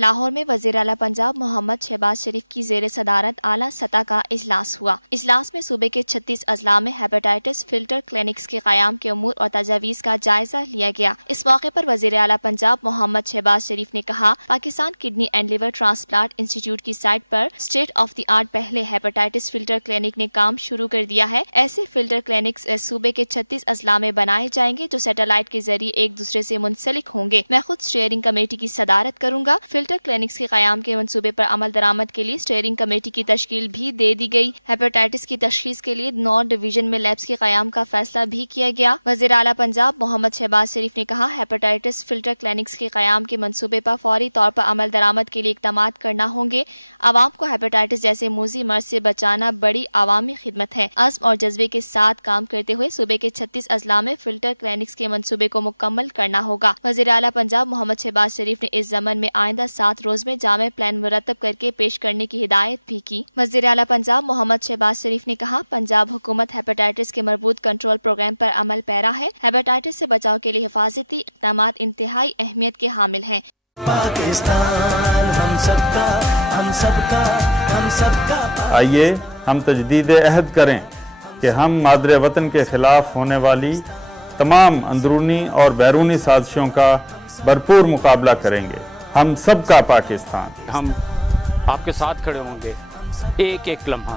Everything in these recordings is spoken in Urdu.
لاہور میں وزیر اعلیٰ پنجاب محمد شہباز شریف کی زیر صدارت اعلیٰ سطح کا اجلاس ہوا۔ اجلاس میں صوبے کے 36 اضلاع میں ہیپاٹائٹس فلٹر کلینکس کے قیام کے امور اور تجاویز کا جائزہ لیا گیا۔ اس موقع پر وزیر اعلیٰ پنجاب محمد شہباز شریف نے کہا، Pakistan kidney and liver transplant institute کی سائٹ پر اسٹیٹ آف دی آرٹ پہلے ہیپاٹائٹس فلٹر کلینک نے کام شروع کر دیا ہے۔ ایسے فلٹر کلینکس صوبے کے 36 اضلاع میں بنائے جائیں گے جو سیٹلائٹ کے ذریعے ایک دوسرے سے منسلک ہوں گے۔ میں خود اسٹیئرنگ کمیٹی کی صدارت کروں گا۔ فلٹر کلینکس کے قیام کے منصوبے پر عمل درآمد کے لیے اسٹیئرنگ کمیٹی کی تشکیل بھی دے دی گئی۔ ہیپاٹائٹس کی تشخیص کے لیے 9 ڈویژن میں لیبس کے قیام کا فیصلہ بھی کیا گیا۔ وزیر اعلیٰ پنجاب محمد شہباز شریف نے کہا، ہیپاٹائٹس فلٹر کلینکس کے قیام کے منصوبے پر فوری طور پر عمل درآمد کے لیے اقدامات کرنا ہوں گے۔ عوام کو ہیپاٹائٹس جیسے موذی مرض سے بچانا بڑی عوامی خدمت ہے۔ عزم اور جذبے کے ساتھ کام کرتے ہوئے صوبے کے 36 اضلاع میں فلٹر کلینکس کے منصوبے کو مکمل کرنا ہوگا۔ وزیر اعلیٰ پنجاب محمد شہباز شریف نے اس ضمن میں آئندہ 7 روز میں جامع پلان مرتب کر کے پیش کرنے کی ہدایت بھی کی۔ وزیر اعلیٰ پنجاب محمد شہباز شریف نے کہا، پنجاب حکومت ہیپاٹائٹس کے مربوط کنٹرول پروگرام پر عمل پیرا ہے۔ ہیپاٹائٹس سے بچاؤ کے لیے حفاظتی اقدامات انتہائی اہمیت کے حامل ہیں۔ آئیے ہم تجدید عہد کریں کہ ہم مادر وطن کے خلاف ہونے والی تمام اندرونی اور بیرونی سازشوں کا بھرپور مقابلہ کریں گے۔ ہم سب کا پاکستان۔ ہم آپ کے ساتھ کھڑے ہوں گے ایک ایک لمحہ،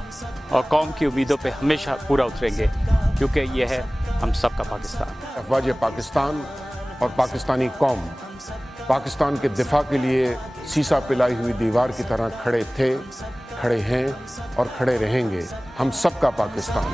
اور قوم کی امیدوں پہ ہمیشہ پورا اتریں گے، کیونکہ یہ ہے ہم سب کا پاکستان۔ افواج پاکستان اور پاکستانی قوم پاکستان کے دفاع کے لیے سیسا پلائی ہوئی دیوار کی طرح کھڑے تھے، کھڑے ہیں اور کھڑے رہیں گے۔ ہم سب کا پاکستان۔